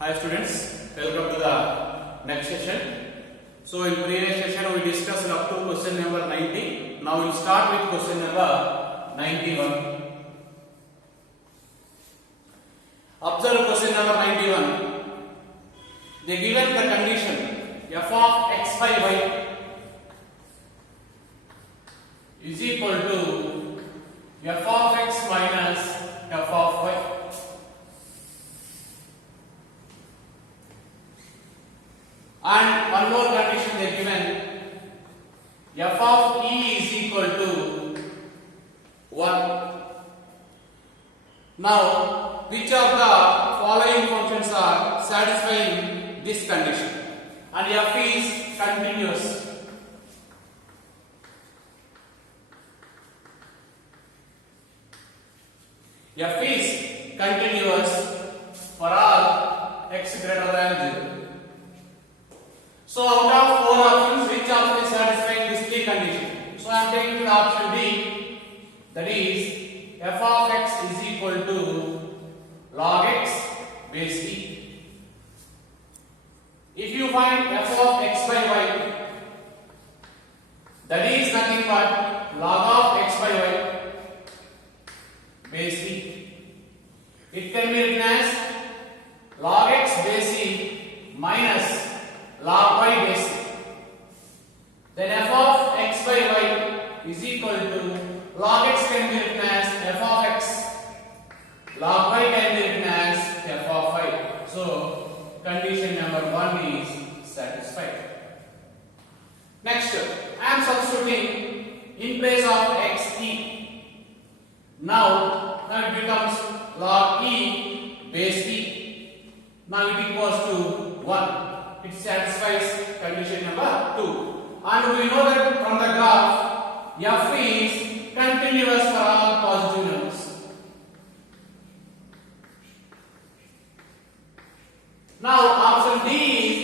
Hi students, welcome to the next session. So in previous session we discussed up to question number 90. Now we'll start with question number 91. Observe question number 91. They given the condition f of x by y is equal to f of x minus f of y. And one more condition they given f of e is equal to 1. Now, which of the following functions are satisfying this condition? And f is continuous. F is continuous for all x greater than 0. So out of 4 options, which option is satisfying this three condition? So I am taking the option B, that is f of x is equal to log x base e. If you find f of x by y, that is nothing but log of x by y base e. It can be written as log x base e minus log y base e. Then f of x by y is equal to log x can be written as f of x, log y can be written as f of y. So condition number 1 is satisfied. Next, I am substituting in place of x e. Now it becomes log e base e. Now it equals to 1. It satisfies condition number 2. And we know that from the graph, f is continuous for all positive numbers. Now option D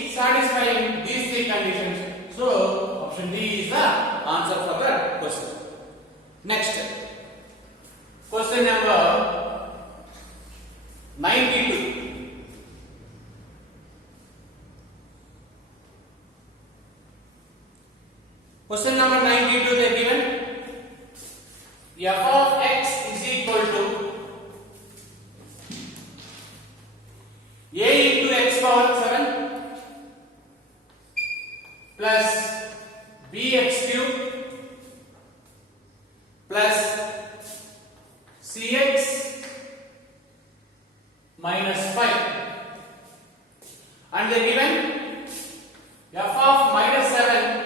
is satisfying these three conditions. So option D is the answer for the question. Next, question number 92. Question number 92 they given f of x is equal to a into x power 7 plus bx cube plus cx minus 5, and they given f of minus 7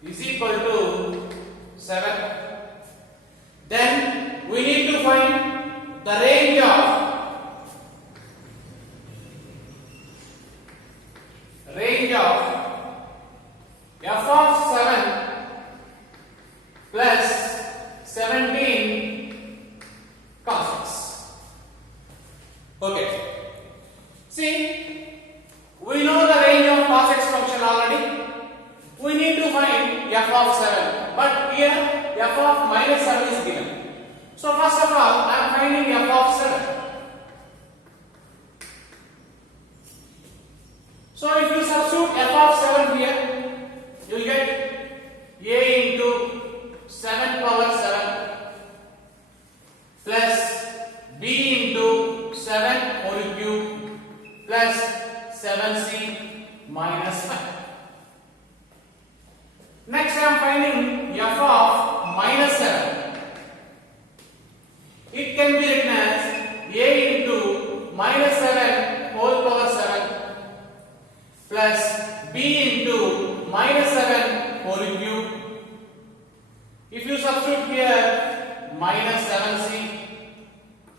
is equal to 7. Then we need to find the range of f of 7 plus 17 cos x. Okay. See, we know the range of cos x function already. We need to find f of 7, but here f of minus 7 is given. So first of all, I am finding f of 7. So if you substitute f of 7 here, you will get a into 7 power 7 plus b into 7 whole cube plus 7c minus 5. Next I am finding f of minus 7. It can be written as a into minus 7 whole power 7 plus b into minus 7 whole cube. If you substitute here minus 7c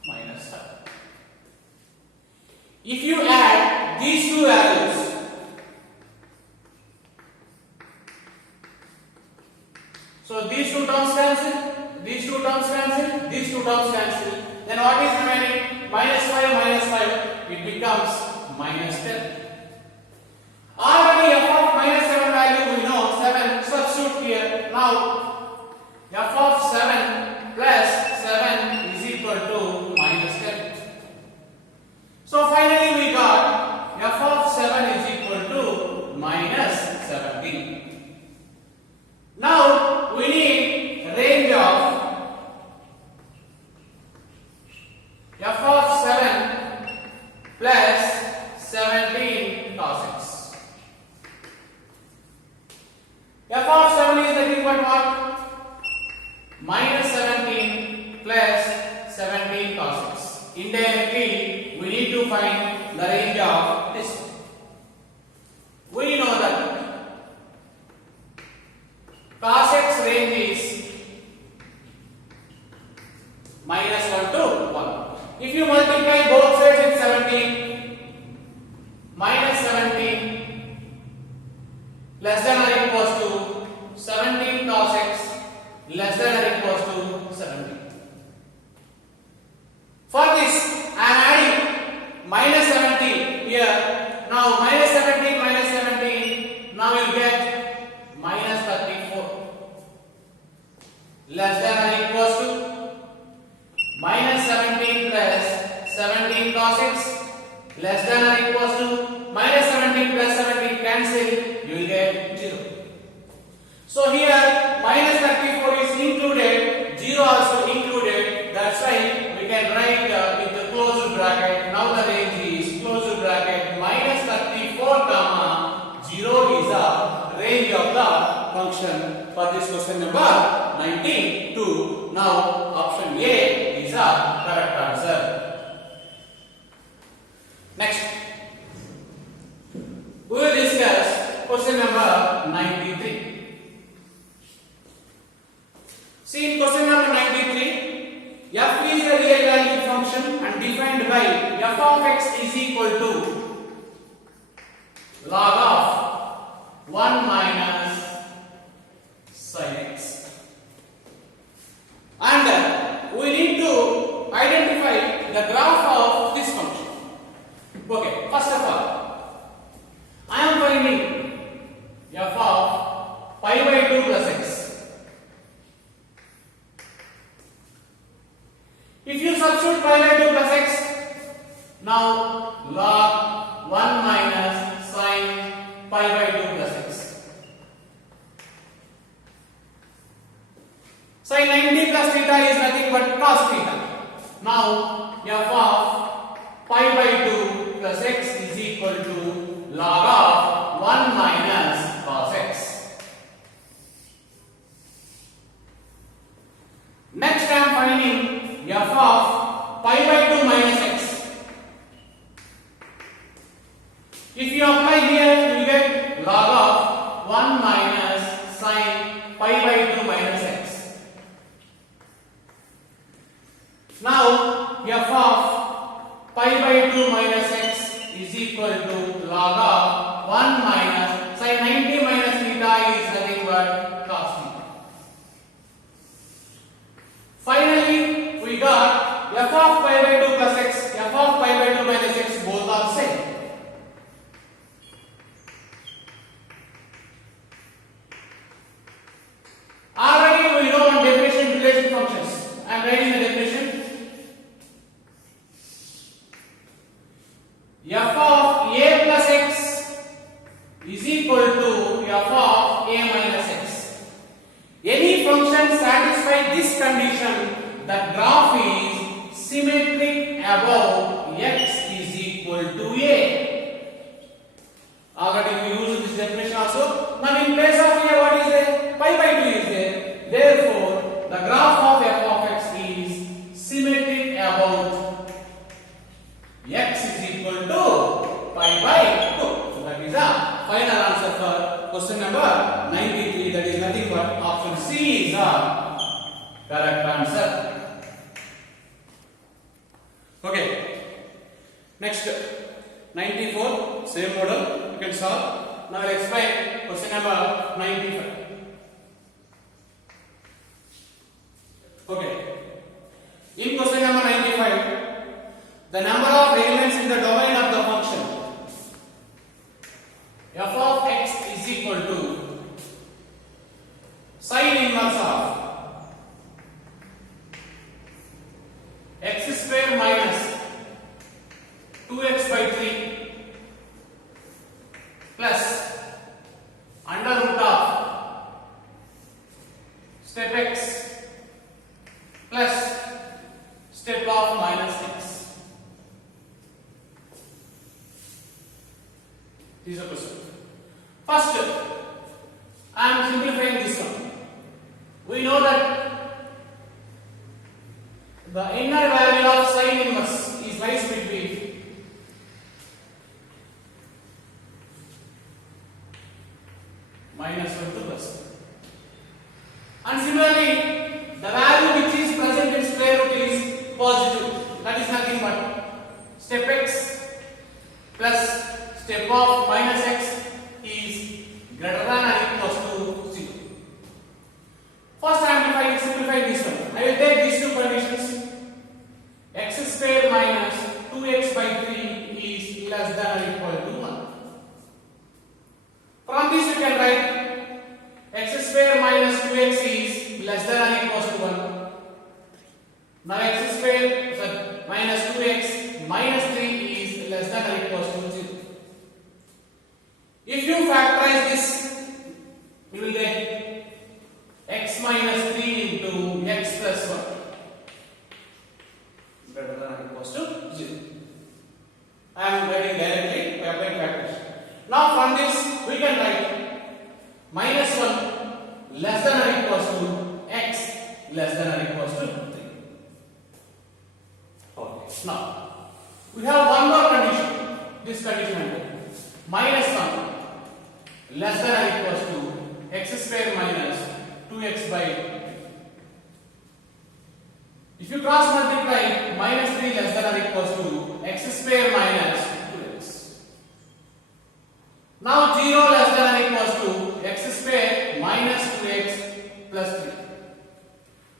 minus 5. If you add these two values, so these two terms cancel, these two terms cancel, these two terms cancel. Then what is remaining? Minus 5, it becomes minus 10. Already f of minus 7 value we know, 7, substitute here. Now f of 7 plus 7 is equal to minus 10. So finally we got plus 17 cos x. F of 7 is nothing but what? Minus 17 plus 17 cos x. Indirectly, we need to find the range of this. We know that cos x range is minus 1 to 1. If you multiply both sides with 17, minus 17 less than or equals to 17 cos x less than or equals to 17. For this, I am adding minus 17 here. Now minus 17 minus 17. Now you get minus 34 less than or equals to minus 17 plus 17 cos x less than or equals to minus 17 plus 17 cancel. You will get 0. So here minus 34 is included, 0 also included. That's why we can write with the closed bracket. Now the range is closed bracket minus 34 comma 0 is the range of the function for this question number 92. Now option A is the correct answer. Next, we will discuss question number 93. See, in question number 93, f is a real valued function and defined by f of x is equal to log of 1 minus sin x. And we need to identify the graph of this function. Okay, first of all, I am finding f of pi by 2 plus x. If you substitute pi by 2 plus x, now log 1 minus sin pi by 2 plus x. Sin 90 plus theta is nothing but cos theta. Now f of pi by 2 plus x is equal to log of 1 minus cos x. Next I am finding f of pi by 2 minus x. If you apply here, you get log of 1 minus sin pi by 2 minus x. Now f of pi by 2 minus x is equal to log of 1 minus sin 90 minus theta is nothing but cos theta. Finally, we got f of pi by 2 plus x, f of pi by 2 minus x, both are same. Already we know on definition relation functions. I am writing the definition. F of a plus x is equal to f of a minus x. Any function satisfy this condition, the graph is symmetric above x is equal to a. Already we use this definition also. Now in place of a, what is there? Pi by 2 is there. Therefore, the graph of f of x is symmetric about x is equal to pi by 2. So that is the final answer for question number 93. That is nothing but option C is the correct answer. Okay. Next, 94, same model, you can solve. Now I will explain question number 95. Okay. In question number 95, the number of elements in the domain of the function f of x is equal to sin inverse of x square minus 2x by 3 plus under root of step x plus step of minus x. This is a question. First, I am simplifying this one. We know that the inner value of sine inverse is lies between -1 to +1. And similarly, the value which is present in square root is positive. That is nothing but step x plus step of minus x is greater than or equal to 0. First I am simplifying this one. I will take these two conditions. X square minus 2x by 3 is less than or equal to 1. From this you can write x square minus 2x is less than or equal to 1. Now x square minus 2x minus 3 is less than or equal to 0. If you factorize this, you will get x minus 3 into x plus 1 greater than or equal to 0. I am writing directly by applying factors. Now from this we can write minus 1 less than or equal to x less than or equal to 3. Okay. Now we have one more condition. This condition minus 1 less than or equal to x square minus 2x by 3. If you cross multiply minus 3 less than or equal to x square minus 2x. Now 0 less than or equal to x square minus 2x plus 3.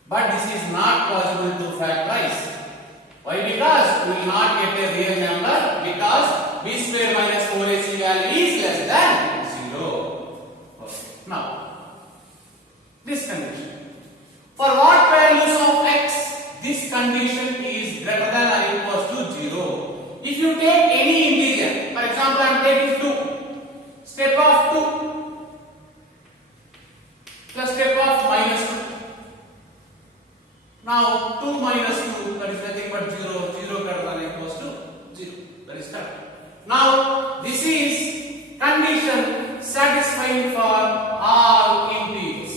But this is not possible to factorize. Why? Because we will not get a real number, because b square minus 4ac value is less than 0. Okay. Now, this condition. For what values of x this condition is greater than or equal to 0? If you take any integer, for example, I am taking 2, step of 2 plus step of minus 2. Now 2 minus 2, that is nothing but 0, 0 greater than or equal to 0. That is correct. Now this is condition satisfying for all integers.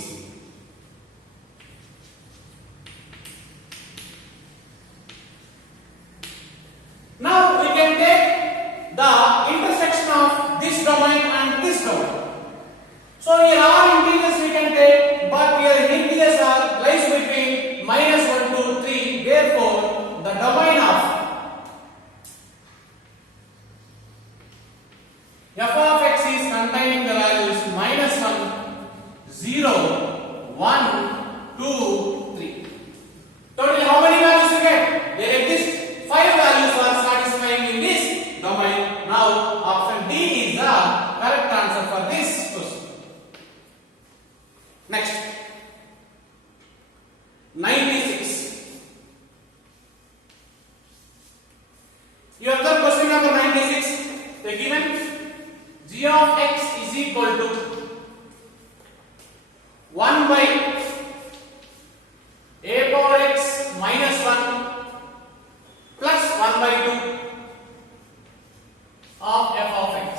Now we can take the intersection of this domain and this domain. So here all integers we can take, but here integers are lies between minus 1 to 3. Therefore, the domain of f of x is containing the values minus 1, 0, 1, 2, 3. Totally how many values you get? There exist 5 values are satisfying in this domain. Now option D is the correct answer for this question. Next, 96. Your other question number 96. The given g of x is equal to 1 by a power x minus 1 plus 1 by 2 of f of x.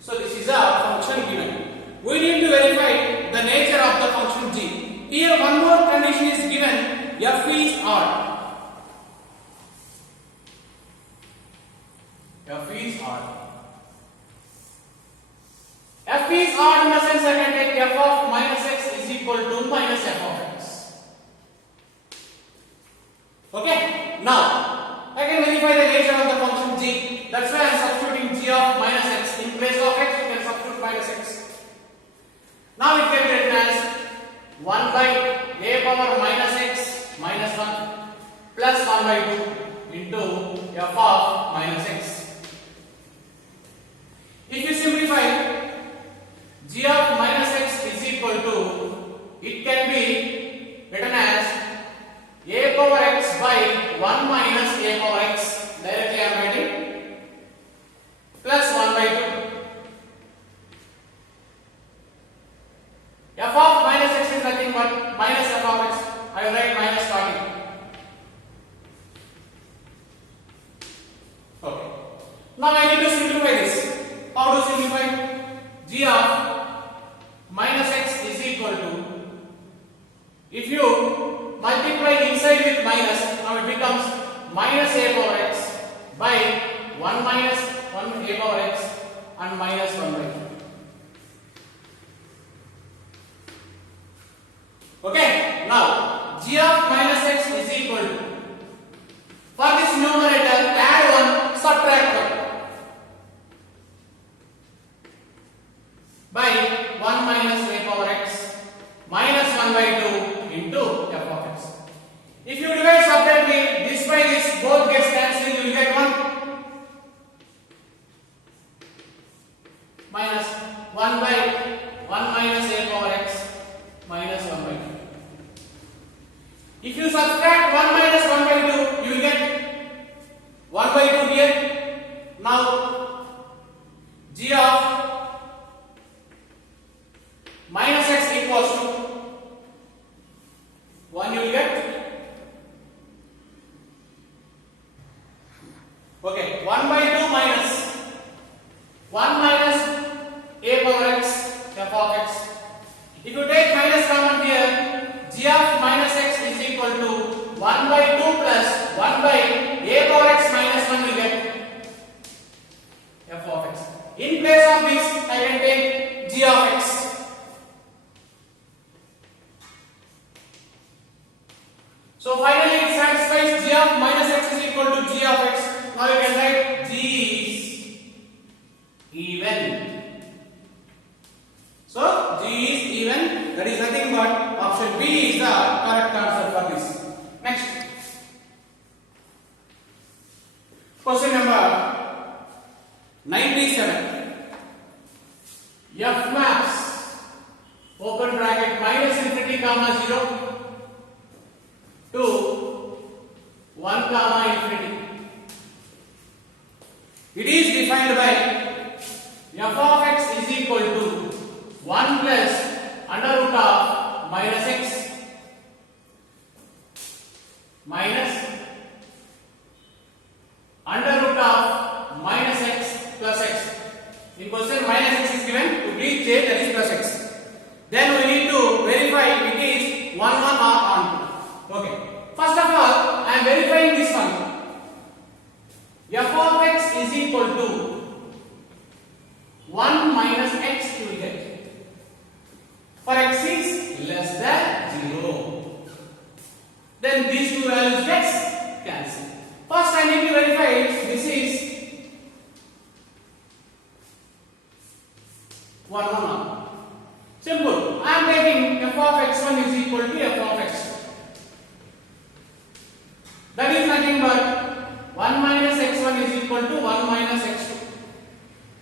So this is a function given. We need to verify the nature of the function g. Here one more condition is given, f is odd. F is odd. F is odd in the sense I can take f of minus x is equal to minus f of x. Okay? Now, I can verify the nature of the function g. That's why I am substituting g of minus x. In place of x, we can substitute minus x. Now it can be written as 1 by a power minus x minus 1 plus 1 by 2 into f of minus x. If you simplify, g of minus x is equal to, it can be written as a power x by 1 minus a power x, directly I am writing, plus 1 by 2. F of minus x is nothing but minus f of x. I will write minus starting. Now I need to simplify this. How to simplify? G of minus x is equal to, if you multiply inside with minus, now it becomes minus a power x by 1 minus 1 a power x and minus 1 by 2. Okay, now g of minus x is equal to, for this numerator add 1, subtract 1 by 1 minus a power x minus 1 by 2 into f of x. If you divide separately this by this, both gets cancelled, you will get 1 minus 1 by 1 minus a power x minus 1 by 2. If you subtract 1 minus 1 by 2, you will get 1 by 2 here. Now g of minus x equals to 1, you will get, okay, 1 by 2 minus 1 minus a power x f of x. If you take minus common here, g of minus x is equal to 1 by 2 plus 1 by a power x minus 1, you get f of x. In place of this, I can take g of x. So finally it satisfies g of minus x is equal to g of x. Now you can write g is even. So g is even, that is nothing but option B is the correct answer for this. Next. Question number 97. F maps open bracket minus infinity comma 0 to 1 comma infinity. It is defined by f of x is equal to 1 plus under root of minus x minus under root of minus x plus x. In question minus x is given, to please change that is plus x. Then we need to verify it is 1 1 or on 2. Okay. First of all, I am verifying this one. F of x is equal to 1 minus x, you will get. For x is less than 0. Then these two values gets cancelled. First I need to verify this is 1 1. Simple. I am taking f of x1 is equal to f of x2. That is nothing but 1 minus x1 is equal to 1 minus x2.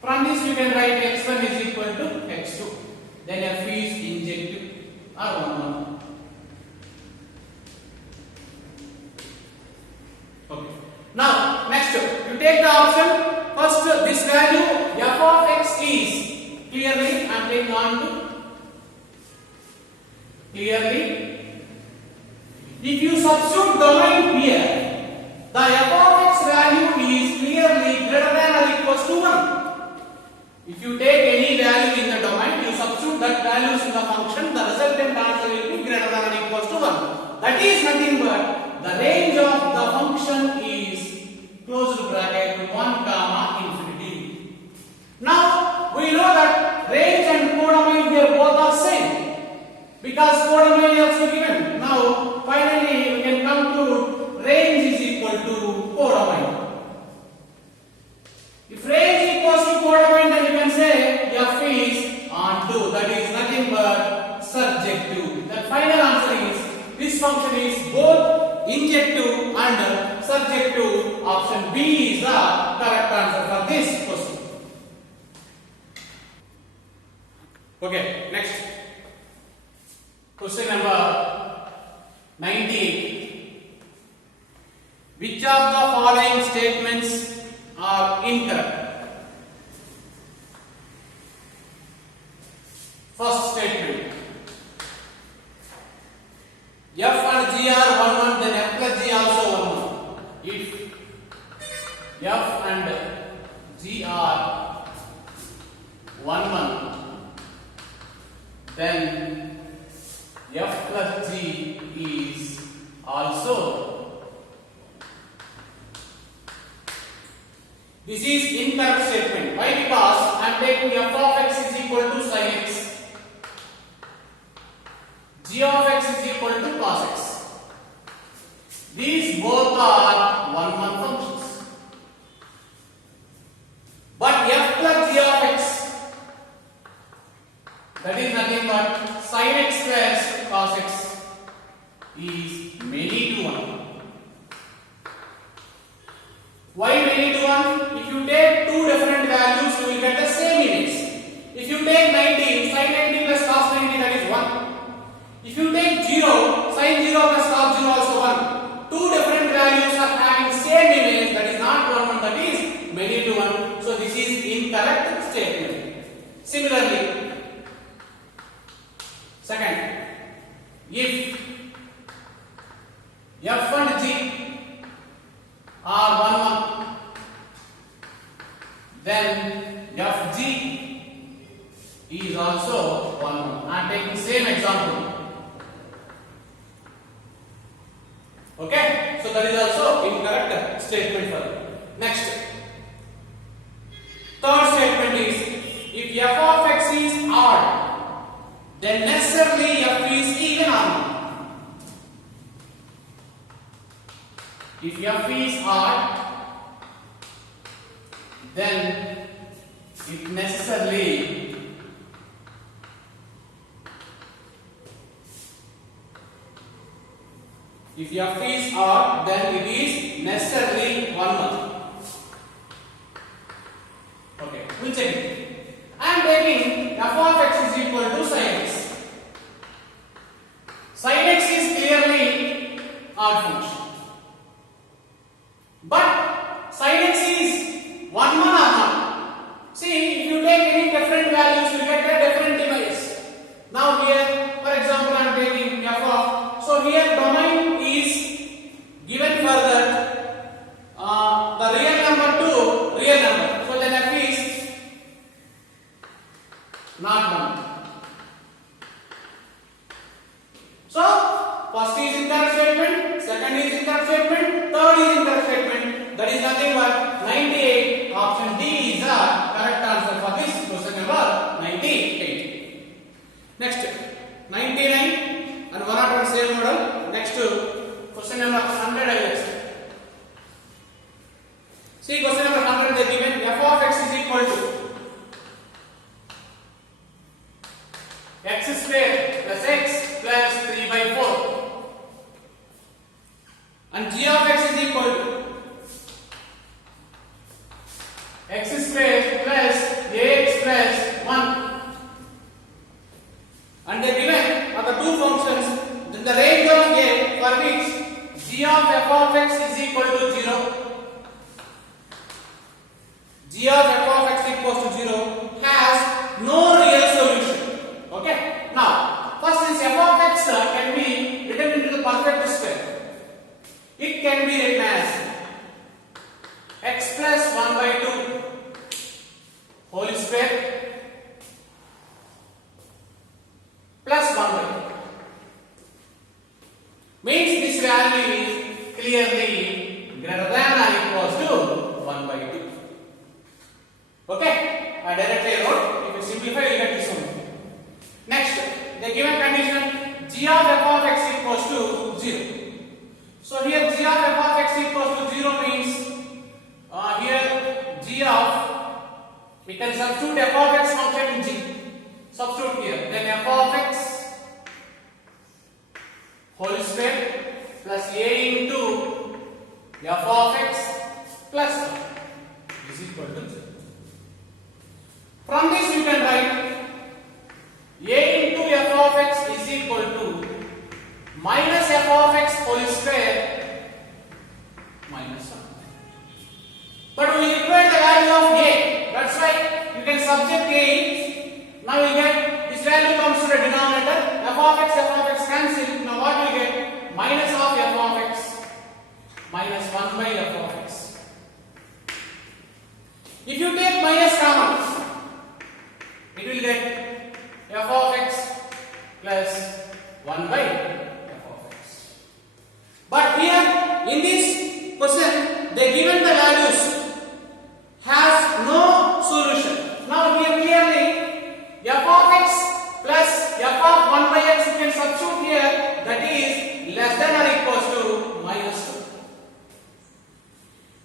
From this you can write x1 is equal to x2. Then f is injective or 1 1. Okay. Now next you take the option. First this value f of x is clearly, I am taking on to clearly. If you substitute domain here, the f of x value is clearly greater than or equals to 1. If you take any value in the domain, you substitute that values in the function, the resultant answer will be greater than or equals to 1. That is nothing but the range of the function is closed bracket 1 comma infinity. Now we know that range and codomain here both are same because codomain is also given. Now finally we can come to range is equal to codomain. If range equals to codomain, then you can say f is onto, that is nothing but surjective. The final answer is this function is both injective and surjective. Option B is the correct answer for this question. Okay, next. Question number 98. Which of the following statements are incorrect? First statement. F and G are 1 1, then F plus G also 1 1. If F and g are 1 1, then f plus g is also. This is incorrect statement. Why? Because I am taking f of x is equal to sin x, g of x is equal to cos x. These both are 1 1 functions. But f plus g of x, that is nothing but sin x plus cos x, is many to 1. Why many to 1? If you take two different values, you will get the same image. If you take 90, sin 90 plus cos 90, that is 1. If you take 0, sin 0 plus cos 0, also 1. Two different values are having same image, that is not 1 1, that is many to 1. So this is incorrect statement. Similarly, second, if f and g are 1 1, then fg is also 1 1. I am taking same example. Okay, so that is also incorrect statement for it. Next, third statement is, if f of x is odd, then necessarily f is even or not. If f is odd, then it necessarily if f is odd, then it is necessarily 1 1. Okay, we'll check it. I am taking f of x is equal to sin x. Sin x is clearly odd function. But sin x is 1 1 or not? See, if you take any different values, you get a different image. Now here, for example, I am taking f of, so here domain is given for that the real number to real number. So then f is not 1. So first is incorrect statement, second is incorrect statement, third is incorrect statement. That is nothing but 98. Option D is the correct answer for this question number 98. Next, 99 and one after same model. Next, question number 100 I will say. See, question number 100 they given f of x is equal to x square plus x plus 3 by 4, and g of x is equal to x square plus ax plus 1, and they given are the two functions in the range of a for which g of f of x is equal to 0. G of f of x equals to 0 has no real solution. Okay, now first is f of x can be written into the perfect square. It can be written as x plus 1 by 2 whole square plus 1 by 2. Means this value is clearly greater than or equals to 1 by 2. Okay, I directly wrote. If you simplify, you get this one. Next, the given condition g of f of x equals to 0. So here g of f of x equals to 0 means here g of, we can substitute f of x function in g. Substitute here. Then f of x whole square plus a into f of x plus 1 is equal to 0. From this you can write a into f of x is equal to minus f of x whole square minus 1. But we require the value of a. That's why you can subject a. Now you get this value comes to the denominator. F of x cancel. Now what you get? Minus of f of x minus 1 by f of x. If you take minus common, it will get f of x plus 1 by f of x. But here in this question, they given the values has no solution. Now here clearly f of x plus f of 1 by x you can substitute here, that is less than or equals to minus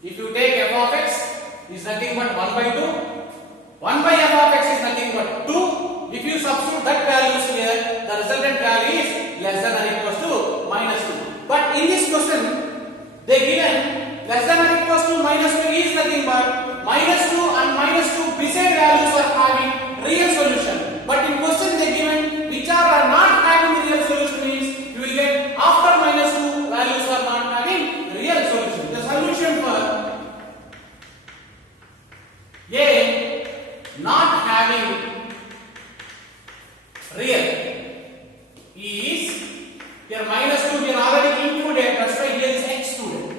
2. If you take f of x is nothing but 1 by 2, 1 by f of x is nothing but 2. If you substitute that values here, the resultant value is less than or equals to minus 2. But in this question, they given less than or equals to minus 2 is nothing but minus 2 and minus 2 beside values are having real solution. But in question they given which are not having real solution means you will get after minus 2 values are not having real solution. The solution for A not having real is here minus 2 here already included, that's why here is excluded.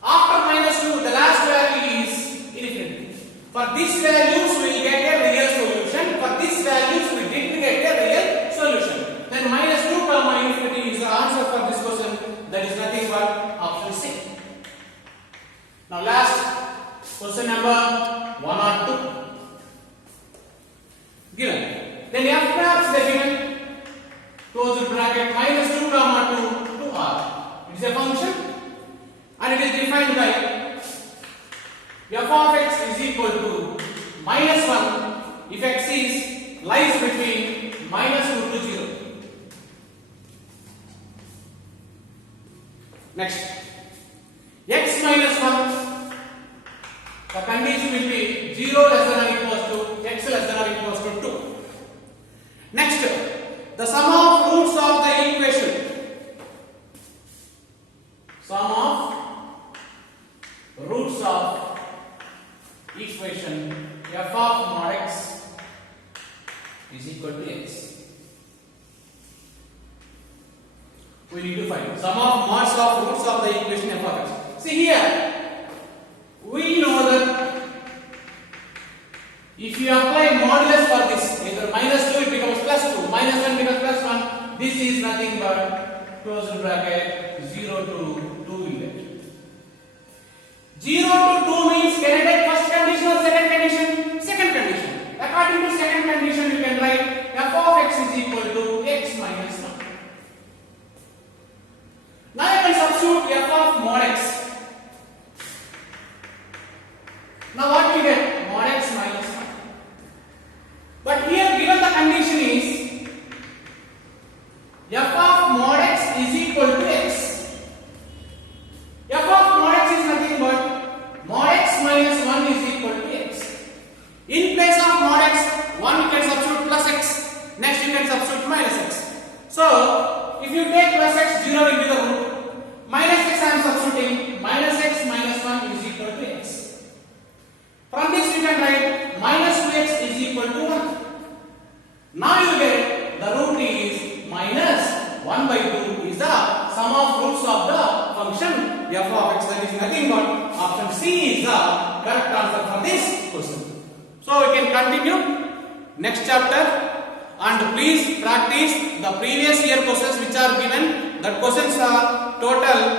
After minus 2 the last value is infinity. For these values we will get a real solution, for these values we didn't get a real solution. Then minus 2 comma infinity is the answer for this question, that is nothing but option C. Now last question number 1 or 2 given. Then f maps they given close bracket minus 2 comma 2 to r. It is a function and it is defined by f of x is equal to minus 1 if x is lies between minus 2 to 0. Next, x minus 1, the condition will be 0 less than or equals to x less than or equals to 2. Next, the sum of roots of the equation. Sum of roots of equation f of mod x is equal to x. We need to find sum of mods of roots of the equation f of x. See here, we know that if you apply modulus for this, either minus 2 it becomes plus 2, minus 1 becomes plus 1, this is nothing but close bracket 0 to 2 will get. 0 to 2 means can I take first condition or second condition? Second condition. According to second condition you can write f of x is equal to x minus 1. Now I can substitute f of mod x. Now what we get? Mod x minus 1. But here given the condition is f of mod x is equal to x. F of mod x is nothing but mod x minus 1 is equal to x. In place of mod x, 1 you can substitute plus x. Next you can substitute minus x. So if you take plus x, 0 will be the root. Minus x I am substituting. Minus x minus 1 is equal to x. From this you can write minus 2x is equal to 1. Now you get the root is minus 1 by 2 is the sum of roots of the function f of x, that is nothing but option C is the correct answer for this question. So we can continue next chapter and please practice the previous year questions which are given. The questions are total